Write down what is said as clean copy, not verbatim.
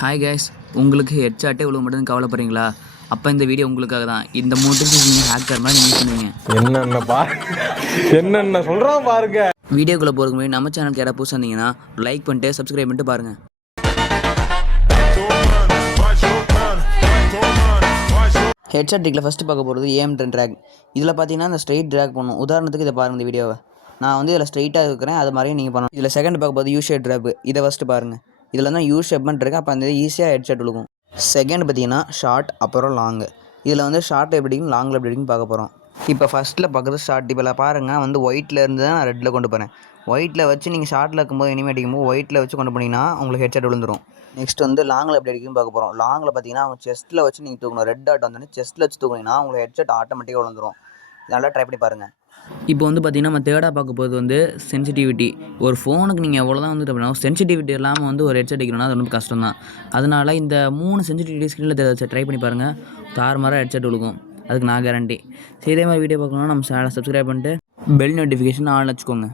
Hi guys, உங்களுக்கு ஹெட்ஷாட்டே இவ்வளோ மட்டும் கவலைப்படுறீங்களா? அப்போ இந்த வீடியோ உங்களுக்காக தான். இந்த மூட்டுக்கு நீங்கள் ஹேக்கர் மாதிரி நீங்கள் பண்ணுவீங்க. என்னென்ன சொல்கிறோம் பாருங்க. வீடியோக்குள்ளே போகிறதுக்கு முன்னாடி நம்ம சேனலுக்கு யாராவது புதுசாக இருந்தீங்கன்னா லைக் பண்ணிட்டு சப்ஸ்கிரைப் பண்ணிட்டு பாருங்கள். ஹெட்ஷாட் ட்ரிக்கில் ஃபஸ்ட்டு பார்க்க போகிறது ஏம் ட்ராக். இதில் பார்த்தீங்கன்னா இந்த ஸ்ட்ரைட் ட்ராக் பண்ணணும். உதாரணத்துக்கு இதை பாருங்கள், இந்த வீடியோவை நான் வந்து இதில் ஸ்ட்ரைட்டாக இருக்கிறேன், அது மாதிரியே நீங்கள் பண்ணணும். இதில் செகண்ட் பார்க்க போது யூ ஷேப் ட்ராப். இதை ஃபஸ்ட்டு பாருங்கள். இதில் தான் யூ ஷேப்மெண்ட் இருக்குது, அப்போ அந்த ஈஸியாக ஹெட்ஷாட் விழுகும். செகண்ட் பார்த்தீங்கன்னா ஷார்ட், அப்புறம் லாங்கு. இதில் வந்து ஷார்ட் எப்படி இருக்கும், லாங்கில் எப்படி இருக்குன்னு பார்க்க போகிறோம். இப்போ ஃபஸ்ட்டில் பார்க்குறது ஷார்ட். இப்போ பாருங்கள், வந்து ஒயிட்டில் இருந்து தான் நான் ரெட்டில் கொண்டு போகிறேன். ஒயிட்டில் வச்சு நீங்கள் ஷார்ட்டில் இருக்கும்போது இனிமேல் அடிக்கும்போது ஒயிட்டில் வச்சு கொண்டு போனீங்கன்னா உங்களுக்கு ஹெட்ஷாட் விழுந்துடும். நெக்ஸ்ட் வந்து லாங்கில் எப்படி அடிக்குன்னு பார்க்க போகிறோம். லாங்கில் பார்த்தீங்கன்னா அவங்க செஸ்ட்டில் வச்சு நீங்கள் தூக்கணும். ரெட் டாட் வந்து செஸ்ட்டில் வச்சு தூக்குனீங்கன்னா உங்களுக்கு ஹெட்ஷாட் ஆட்டோமேட்டிக்காக விழுந்துடும். நல்லா ட்ரை பண்ணி பாருங்கள். இப்போ வந்து பார்த்திங்கன்னா நம்ம தேர்டாக பார்க்க போகிறது வந்து சென்சிட்டிவிட்டி. ஒரு ஃபோனுக்கு நீங்கள் எவ்வளோ தான் வந்து அப்படின்னா சென்சிட்டிவிட்டி இல்லாமல் வந்து ஒரு ஹெட்செட் அடிக்கணும்னா அது ரொம்ப கஷ்டம் தான். அதனால் இந்த 3 சென்சிட்டிவிட்டி ஸ்க்ரீனில் ட்ரை பண்ணி பாருங்கள். தாறுமாறாக ஹெட்செட் விழுகும், அதுக்கு நான் கேரண்டி. சரி, இதே மாதிரி வீடியோ பார்க்கணுன்னா நம்ம சேனலை சப்ஸ்கிரைப் பண்ணிட்டு பெல் நோட்டிஃபிகேஷன் ஆன் வச்சுக்கோங்க.